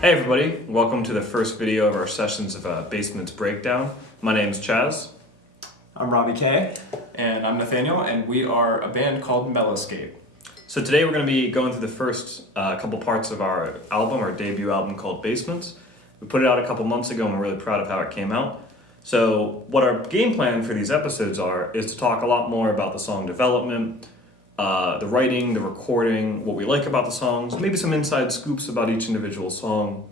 Hey everybody, welcome to the first video of our sessions of Basement's Breakdown. My name's Chaz. I'm Robbie K. And I'm Nathaniel, and we are a band called Mellowscape. So today we're going to be going through the first couple parts of our album, our debut album called Basements. We put it out a couple months ago and we're really proud of how it came out. So what our game plan for these episodes is to talk a lot more about the song development, the writing, the recording, what we like about the songs, maybe some inside scoops about each individual song.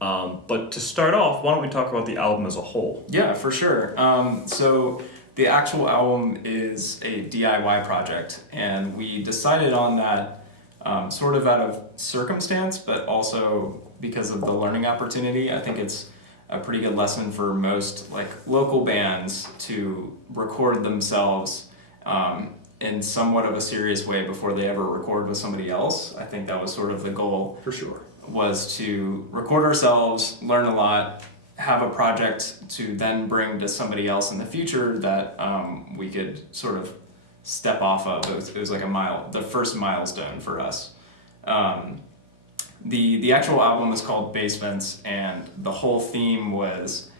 But to start off, why don't we talk about the album as a whole? Yeah, for sure. So the actual album is a DIY project, and we decided on that sort of out of circumstance, but also because of the learning opportunity. I think it's a pretty good lesson for most local bands to record themselves in somewhat of a serious way before they ever record with somebody else. I think that was sort of the goal. For sure. Was to record ourselves, learn a lot, have a project to then bring to somebody else in the future that we could sort of step off of. It was like the first milestone for us. The actual album is called Basements, and the whole theme was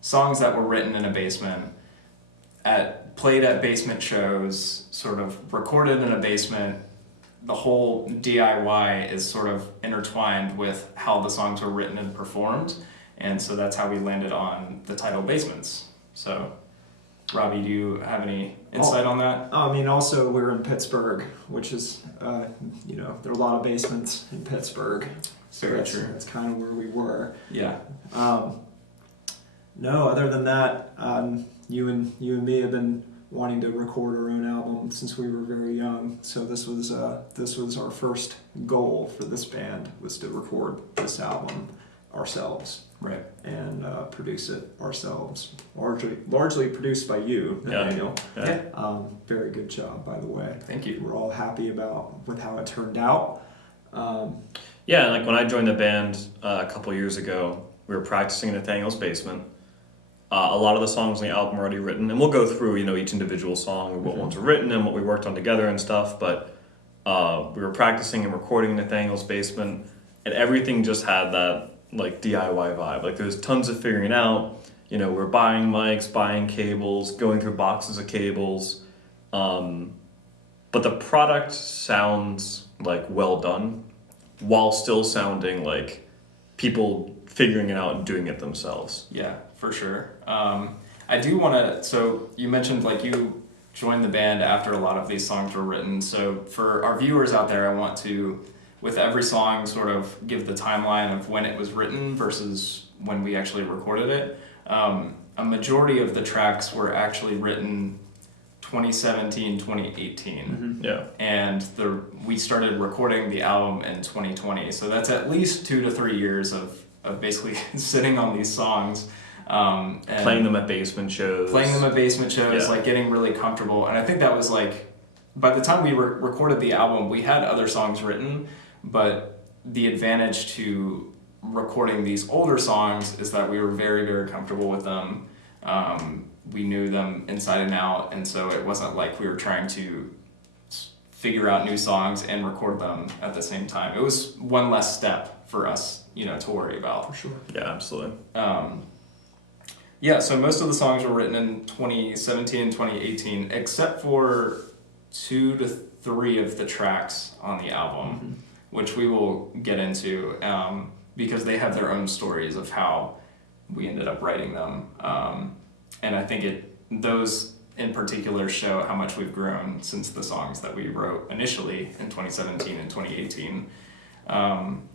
songs that were written in a basement, played at basement shows, sort of recorded in a basement. The whole DIY is sort of intertwined with how the songs were written and performed, and so that's how we landed on the title Basements. So, Robbie, do you have any insight on that? I mean, also we're in Pittsburgh, which is, there are a lot of basements in Pittsburgh. So Very true. That's kind of where we were. Yeah. No, other than that, you and me have been wanting to record our own album since we were very young. So this was our first goal for this band, was to record this album ourselves. Right. And produce it ourselves. Largely produced by you, Nathaniel. Yeah. Very good job, by the way. Thank you. We're all happy with how it turned out. Yeah, like when I joined the band a couple years ago, we were practicing in Nathaniel's basement. A lot of the songs on the album are already written, and we'll go through, each individual song, what ones were written and what we worked on together and stuff, but we were practicing and recording in Nathaniel's basement, and everything just had that, DIY vibe. There's tons of figuring out, we're buying mics, buying cables, going through boxes of cables, but the product sounds, well done, while still sounding like people figuring it out and doing it themselves. Yeah, for sure. I do want to, so you mentioned you joined the band after a lot of these songs were written. So for our viewers out there, I want to, with every song, sort of give the timeline of when it was written versus when we actually recorded it. A majority of the tracks were actually written 2017, 2018. Mm-hmm. Yeah. And we started recording the album in 2020. So that's at least 2 to 3 years of basically sitting on these songs. And playing them at basement shows. Yeah. Getting really comfortable. And I think that was by the time we recorded the album, we had other songs written, but the advantage to recording these older songs is that we were very, very comfortable with them. We knew them inside and out, and so it wasn't like we were trying to figure out new songs and record them at the same time. It was one less step for us, to worry about. For sure. Yeah, absolutely. Yeah, so most of the songs were written in 2017 and 2018, except for 2 to 3 of the tracks on the album, which we will get into because they have their own stories of how we ended up writing them. And I think those in particular show how much we've grown since the songs that we wrote initially in 2017 and 2018.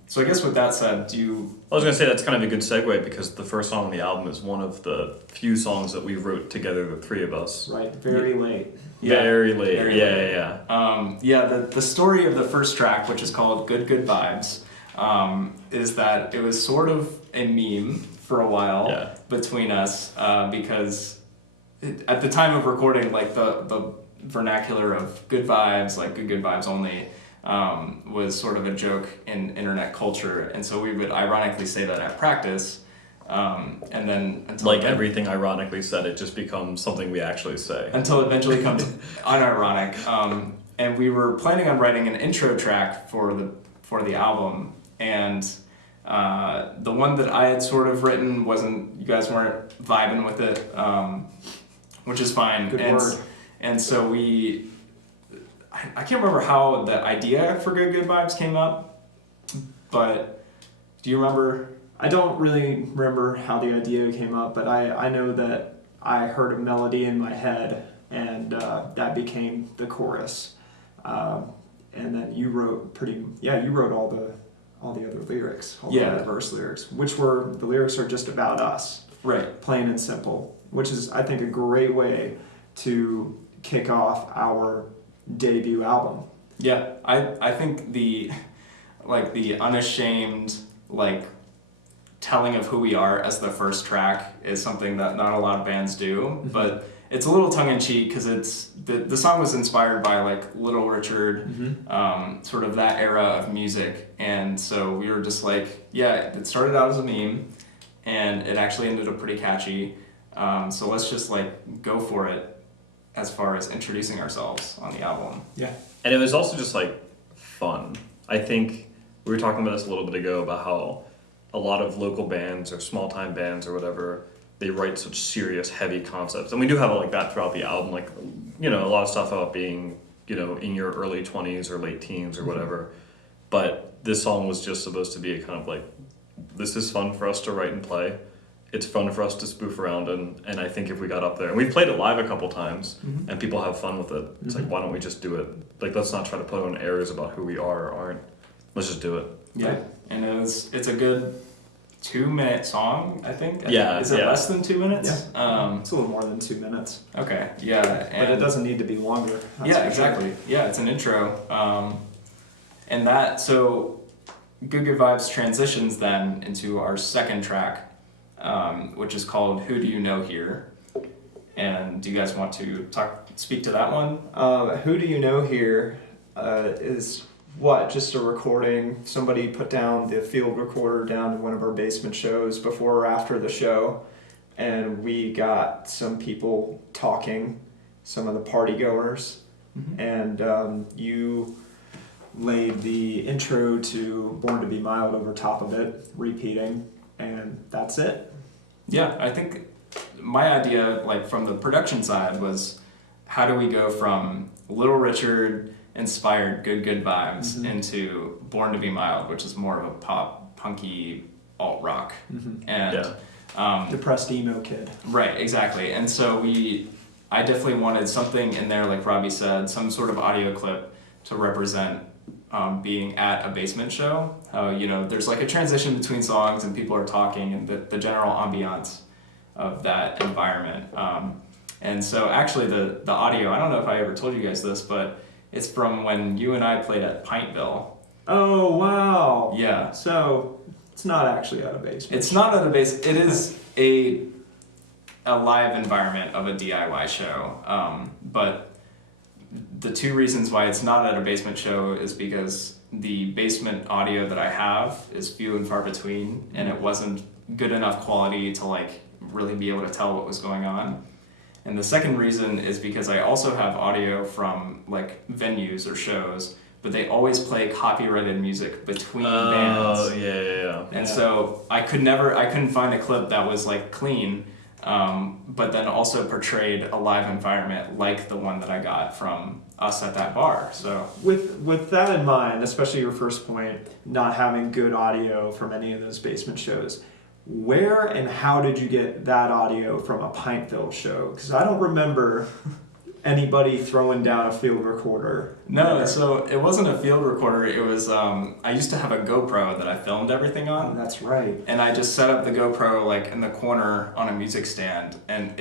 So I guess with that said, I was going to say that's kind of a good segue because the first song on the album is one of the few songs that we wrote together, the three of us. Right, very late. Very late. Very late. The story of the first track, which is called Good Good Vibes, is that it was sort of a meme for a while between us because at the time of recording, the vernacular of good vibes, good vibes only, was sort of a joke in internet culture, and so we would ironically say that at practice, and then everything ironically said, it just becomes something we actually say until it eventually becomes unironic. And we were planning on writing an intro track for the album, and The one that I had sort of written wasn't, you guys weren't vibing with it, which is fine. Good and, word. And so I can't remember how the idea for Good Vibes came up, but do you remember? I don't really remember how the idea came up, but I know that I heard a melody in my head, and that became the chorus. And then you wrote all the other lyrics, all the other verse lyrics, the lyrics are just about us. Right. Plain and simple, which is, I think, a great way to kick off our debut album. Yeah, I think the unashamed, like, telling of who we are as the first track is something that not a lot of bands do, but it's a little tongue-in-cheek because it's the song was inspired by like Little Richard, sort of that era of music, and so we were just like, yeah, it started out as a meme, and it actually ended up pretty catchy, so let's just like go for it as far as introducing ourselves on the album. Yeah. And it was also just like fun. I think we were talking about this a little bit ago about how a lot of local bands or small time bands or whatever, they write such serious, heavy concepts. And we do have it like that throughout the album, like, you know, a lot of stuff about being, you know, in your early 20s or late teens or whatever. But this song was just supposed to be a kind of like, this is fun for us to write and play. It's fun for us to spoof around, and I think if we got up there, and we've played it live a couple times, and people have fun with it. It's like, why don't we just do it? Like, let's not try to put on airs about who we are or aren't. Let's just do it. Yeah, and it's a good 2-minute song, I think. Yeah. Is it less than 2 minutes? Yeah. It's a little more than 2 minutes. Okay. Yeah. But it doesn't need to be longer. Yeah, exactly. Sure. Yeah, it's an intro. And that, so Good Vibes transitions then into our second track, which is called Who Do You Know Here? And do you guys want to speak to that one? Who Do You Know Here is just a recording. Somebody put down the field recorder down to one of our basement shows before or after the show, and we got some people talking, some of the party goers, and you laid the intro to Born to Be Mild over top of it, repeating, and that's it. Yeah, I think my idea, like from the production side, was how do we go from Little Richard inspired Good Vibes into Born to Be Mild, which is more of a pop, punky, alt rock, and depressed emo kid. Right, exactly. And so I definitely wanted something in there, like Robbie said, some sort of audio clip to represent being at a basement show. You know, there's like a transition between songs and people are talking, and the general ambiance of that environment. And so actually the audio, I don't know if I ever told you guys this, but it's from when you and I played at Pintville. Oh, wow. Yeah. So it's not actually at a basement. It's not at a base. It is a live environment of a DIY show. But the two reasons why it's not at a basement show is because the basement audio that I have is few and far between, and it wasn't good enough quality to like really be able to tell what was going on. And the second reason is because I also have audio from like venues or shows, but they always play copyrighted music between bands. Oh, yeah. And so I couldn't find a clip that was like clean, but then also portrayed a live environment like the one that I got from us at that bar. So with that in mind, especially your first point, not having good audio from any of those basement shows, where and how did you get that audio from a Pintville show? Because I don't remember anybody throwing down a field recorder. No, there. so it wasn't a field recorder. It was, I used to have a GoPro that I filmed everything on. Oh, that's right. And I just set up the GoPro like in the corner on a music stand, and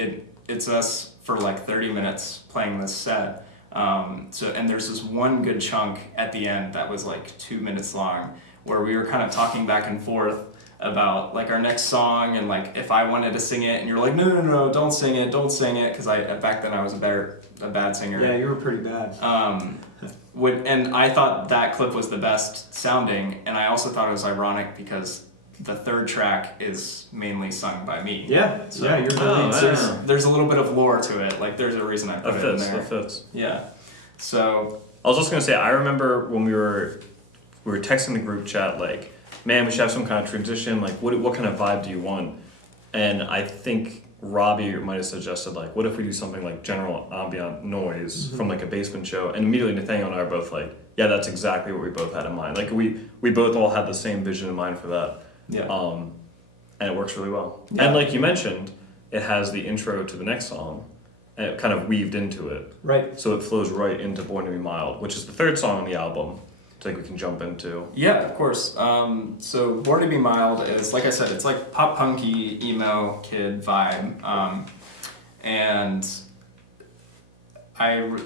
it's us for like 30 minutes playing this set. And there's this one good chunk at the end that was like 2 minutes long, where we were kind of talking back and forth about like our next song, and like if I wanted to sing it and you're like no, don't sing it, because back then I was a bad singer. Yeah, you were pretty bad. And I thought that clip was the best sounding, and I also thought it was ironic because the third track is mainly sung by me. Yeah, so, yeah, you're the lead singer. There's a little bit of lore to it. Like there's a reason I put it in there. That fits. Yeah. So I was just gonna say, I remember when we were texting the group chat like, man, we should have some kind of transition. Like, what kind of vibe do you want? And I think Robbie might have suggested, like, what if we do something like general ambient noise from like a basement show? And immediately Nathaniel and I are both like, yeah, that's exactly what we both had in mind. Like, we both all had the same vision in mind for that. Yeah. And it works really well. Yeah. And like you mentioned, it has the intro to the next song, and it kind of weaved into it. Right. So it flows right into Born to Be Mild, which is the third song on the album. I think we can jump into. Yeah, of course. So Born to Be Mild is, like I said, it's like pop punky, emo, kid vibe. And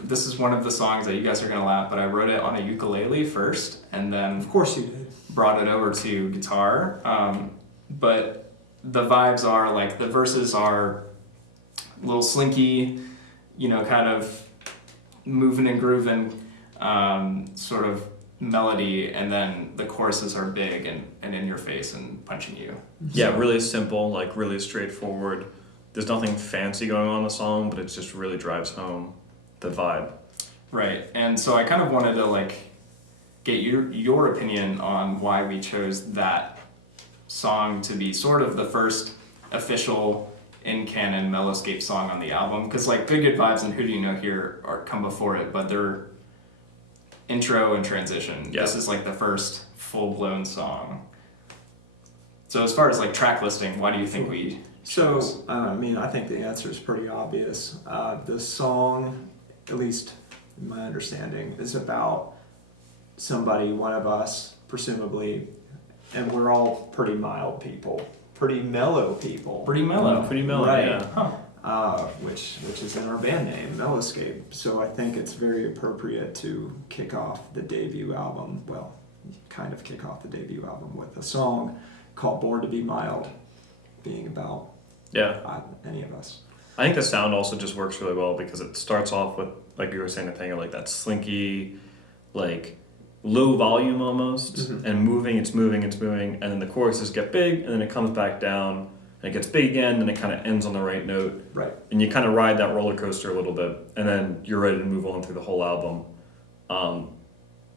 this is one of the songs that you guys are going to laugh, but I wrote it on a ukulele first, and then Of course you did. brought it over to guitar. But the vibes are like, the verses are a little slinky, you know, kind of moving and grooving, sort of melody, and then the choruses are big and in your face and punching you. Yeah, So- really simple, like really straightforward. There's nothing fancy going on in the song, but it just really drives home the vibe. Right, and so I kind of wanted to like get your opinion on why we chose that song to be sort of the first official in canon Mellowscape song on the album, because like Good Good Vibes and Who Do You Know Here come before it, but they're intro and transition. Yeah. This is like the first full-blown song. So as far as like track listing, why do you think we So, chose? I mean, I think the answer is pretty obvious. The song, at least in my understanding, is about somebody, one of us, presumably, and we're all pretty mild people, pretty mellow people. Pretty mellow. Pretty mellow, Right. yeah. Huh. Which is in our band name, Mellowscape. So I think it's very appropriate to kick off the debut album, well, kind of kick off the debut album with a song called Born to Be Mild, being about Yeah. any of us. I think the sound also just works really well because it starts off with, like you were saying, Nathaniel, like that slinky, like low volume almost, and moving, it's moving, and then the choruses get big, and then it comes back down, and it gets big again, and it kind of ends on the right note, Right. and you kind of ride that roller coaster a little bit, and then you're ready to move on through the whole album.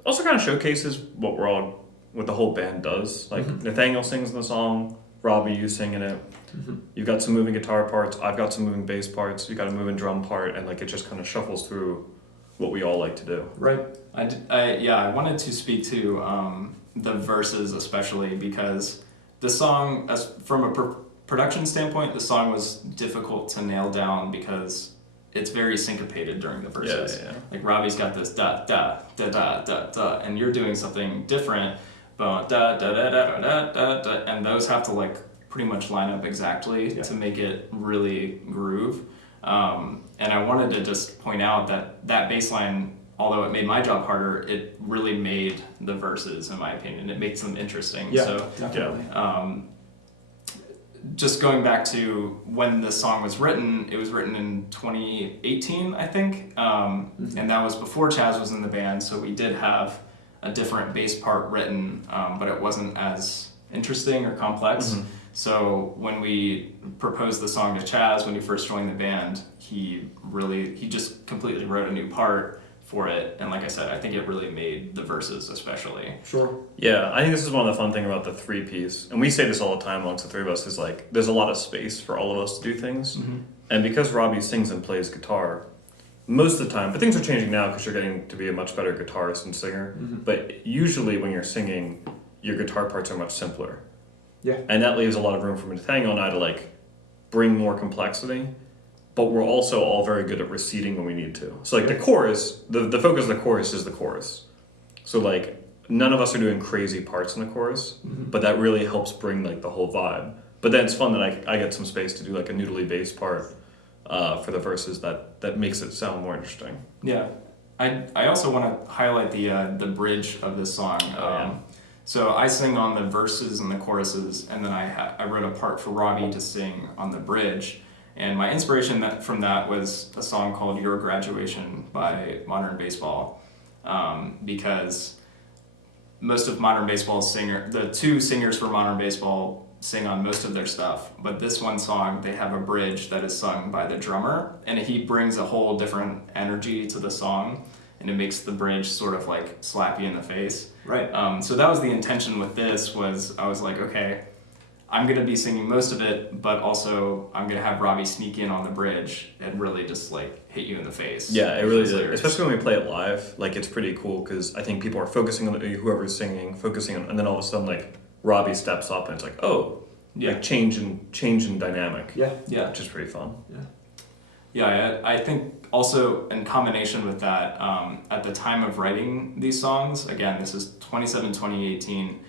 Also kind of showcases what the whole band does. Like Nathaniel sings in the song, Robbie, you sing in it. You've got some moving guitar parts, I've got some moving bass parts, you've got a moving drum part, and like it just kind of shuffles through what we all like to do. Right. I wanted to speak to the verses especially because the song, as from a production standpoint, the song was difficult to nail down because it's very syncopated during the verses. Yeah. Like Robbie's got this da da da da da da, and you're doing something different, but da da da da da da da, and those have to like pretty much line up exactly to make it really groove. And I wanted to just point out that bass line, although it made my job harder, it really made the verses, in my opinion. It makes them interesting. Yeah, So definitely. just going back to when the song was written, it was written in 2018, I think. And that was before Chaz was in the band, so we did have a different bass part written, but it wasn't as interesting or complex. So when we proposed the song to Chaz when he first joined the band, he just completely wrote a new part for it, and like I said, I think it really made the verses especially. Sure. Yeah, I think this is one of the fun things about the three-piece, and we say this all the time amongst the three of us, is like, there's a lot of space for all of us to do things, and because Robbie sings and plays guitar, most of the time, but things are changing now because you're getting to be a much better guitarist and singer, but usually when you're singing, your guitar parts are much simpler. Yeah. And that leaves a lot of room for Nathaniel and I to like bring more complexity, but we're also all very good at receding when we need to. So like the chorus, the focus of the chorus is the chorus. So like none of us are doing crazy parts in the chorus, but that really helps bring like the whole vibe. But then it's fun that I get some space to do like a noodly bass part for the verses that makes it sound more interesting. Yeah, I also want to highlight the bridge of this song. So I sing on the verses and the choruses, and then I wrote a part for Robbie to sing on the bridge. And my inspiration from that was a song called Your Graduation by Modern Baseball, because most of Modern Baseball's the two singers for Modern Baseball sing on most of their stuff, but this one song, they have a bridge that is sung by the drummer, and he brings a whole different energy to the song. and it makes the bridge sort of like slap you in the face. Right. So that was the intention with this. Was I was like, okay, I'm gonna be singing most of it, but also I'm gonna have Robbie sneak in on the bridge and really just like hit you in the face. Yeah, it with really his is. lyrics. Especially when we play it live. Like, it's pretty cool because I think people are focusing on whoever's singing, focusing on, and then all of a sudden, like, Robbie steps up and it's like, oh, Yeah. like change in dynamic. Yeah. Yeah. Which is pretty fun. Yeah, I think also in combination with that, at the time of writing these songs, again, this is 2018,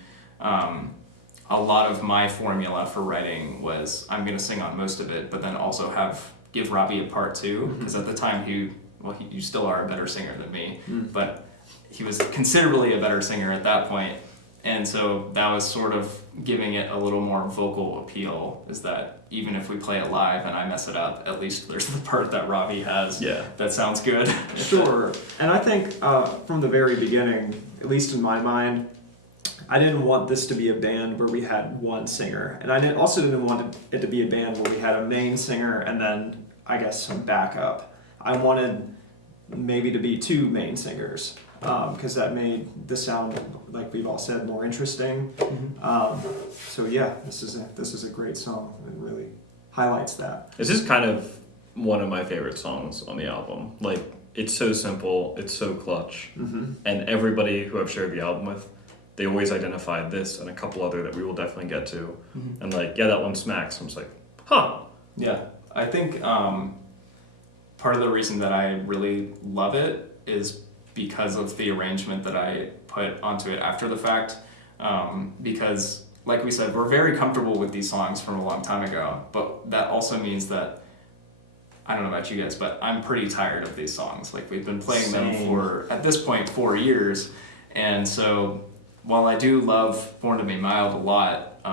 a lot of my formula for writing was I'm going to sing on most of it, but then also give Robbie a part too, because at the time you still are a better singer than me, but he was considerably a better singer at that point. And so that was sort of giving it a little more vocal appeal, is that even if we play it live and I mess it up, at least there's the part that Robbie has that sounds good. Sure. And I think from the very beginning, at least in my mind, I didn't want this to be a band where we had one singer. And I also didn't want it to be a band where we had a main singer and then, I guess, some backup. I wanted maybe to be two main singers, because that made the sound, like we've all said, more interesting. So yeah, this is a great song. It really highlights that. This is kind of one of my favorite songs on the album. Like, it's so simple, it's so clutch, and everybody who I've shared the album with, they always identified this and a couple other that we will definitely get to. And like, yeah, that one smacks. I'm just like, huh. Yeah, I think part of the reason that I really love it is because of the arrangement that I put onto it after the fact. Because, like we said, we're very comfortable with these songs from a long time ago, but that also means that, I don't know about you guys, but I'm pretty tired of these songs. Like, we've been playing them for, at this point, 4 years, and so while I do love Born to Be Mild a lot,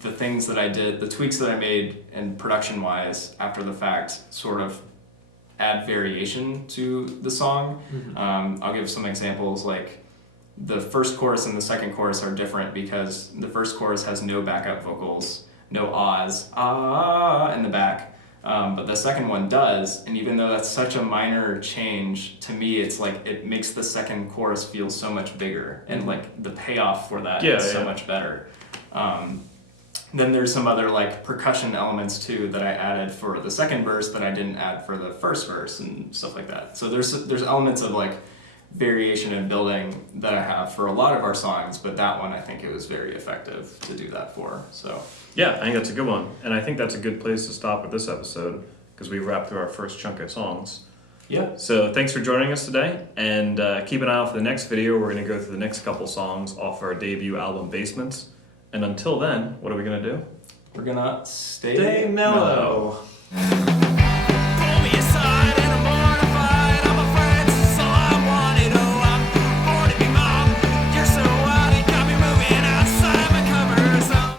the things that I did, the tweaks that I made and production-wise after the fact sort of add variation to the song. I'll give some examples, like the first chorus and the second chorus are different because the first chorus has no backup vocals, no ahs, in the back, but the second one does, and even though that's such a minor change, to me it's like it makes the second chorus feel so much bigger, and like the payoff for that is so much better. Then there's some other like percussion elements too that I added for the second verse that I didn't add for the first verse and stuff like that. So there's elements of like variation and building that I have for a lot of our songs, but that one I think it was very effective to do that for. So yeah, I think that's a good one, and I think that's a good place to stop with this episode because we've wrapped through our first chunk of songs. Yeah. So thanks for joining us today, and keep an eye out for the next video. We're going to go through the next couple songs off our debut album, Basements. And until then, what are we going to do? We're gonna stay mellow.